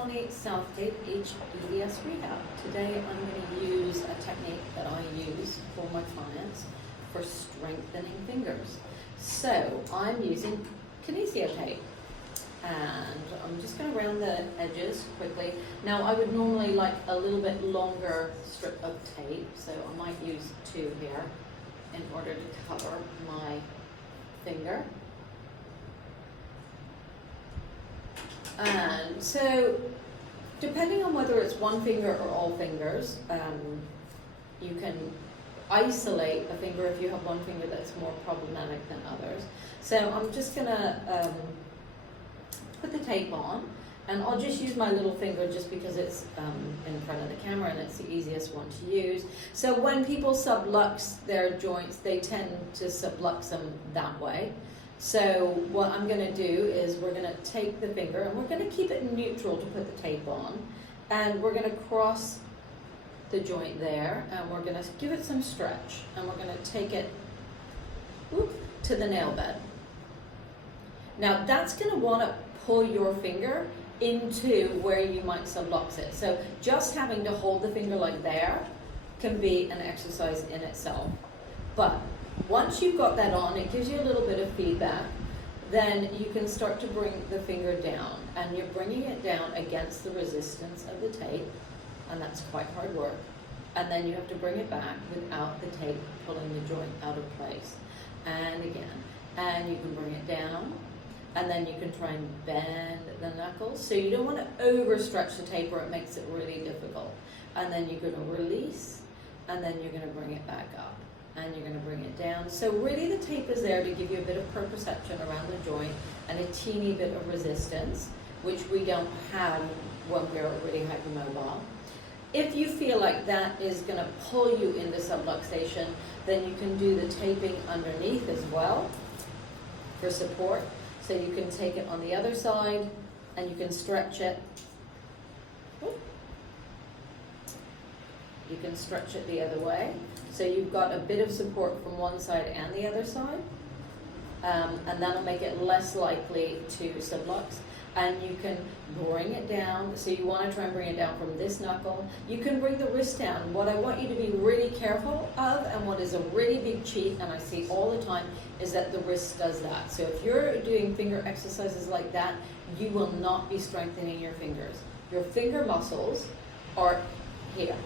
Bonnie, Southgate, hEDS Rehab. Today I'm going to use a technique that I use for my clients for strengthening fingers. So I'm using kinesio tape, and I'm just going to round the edges quickly. Now I would normally like a little bit longer strip of tape, so I might use 2 here in order to cover my finger. And so, depending on whether it's one finger or all fingers, you can isolate a finger if you have one finger that's more problematic than others. So I'm just going to put the tape on, and I'll just use my little finger just because it's in front of the camera and it's the easiest one to use. So when people sublux their joints, they tend to sublux them that way. So what I'm going to do is we're going to take the finger and we're going to keep it neutral to put the tape on, and we're going to cross the joint there, and we're going to give it some stretch, and we're going to take it to the nail bed. Now that's going to want to pull your finger into where you might sublux it. So just having to hold the finger like there can be an exercise in itself. But once you've got that on, it gives you a little bit of feedback, then you can start to bring the finger down, and you're bringing it down against the resistance of the tape, and that's quite hard work. And then you have to bring it back without the tape pulling the joint out of place. And again, and you can bring it down, and then you can try and bend the knuckles. So you don't want to overstretch the tape or it makes it really difficult. And then you're going to release, and then you're going to bring it back up, and you're going to bring it down. So really the tape is there to give you a bit of proprioception around the joint and a teeny bit of resistance, which we don't have when we're really hypermobile. If you feel like that is going to pull you into subluxation, then you can do the taping underneath as well for support. So you can take it on the other side and you can stretch it. You can stretch it the other way. So you've got a bit of support from one side and the other side. And that'll make it less likely to sublux. And you can bring it down. So you want to try and bring it down from this knuckle. You can bring the wrist down. What I want you to be really careful of, and what is a really big cheat, and I see all the time, is that the wrist does that. So if you're doing finger exercises like that, you will not be strengthening your fingers. Your finger muscles are here.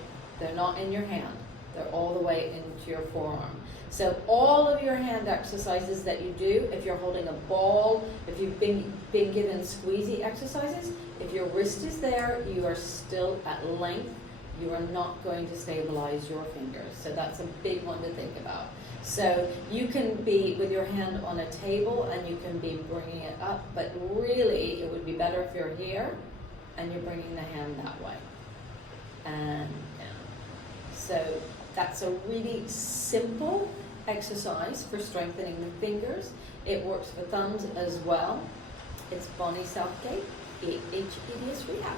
They're not in your hand. They're all the way into your forearm. So all of your hand exercises that you do, if you're holding a ball, if you've been given squeezy exercises, if your wrist is there, you are still at length. You are not going to stabilize your fingers. So that's a big one to think about. So you can be with your hand on a table and you can be bringing it up, but really it would be better if you're here and you're bringing the hand that way. And down. So that's a really simple exercise for strengthening the fingers. It works for thumbs as well. It's Bonnie Southgate, hEDS Rehab.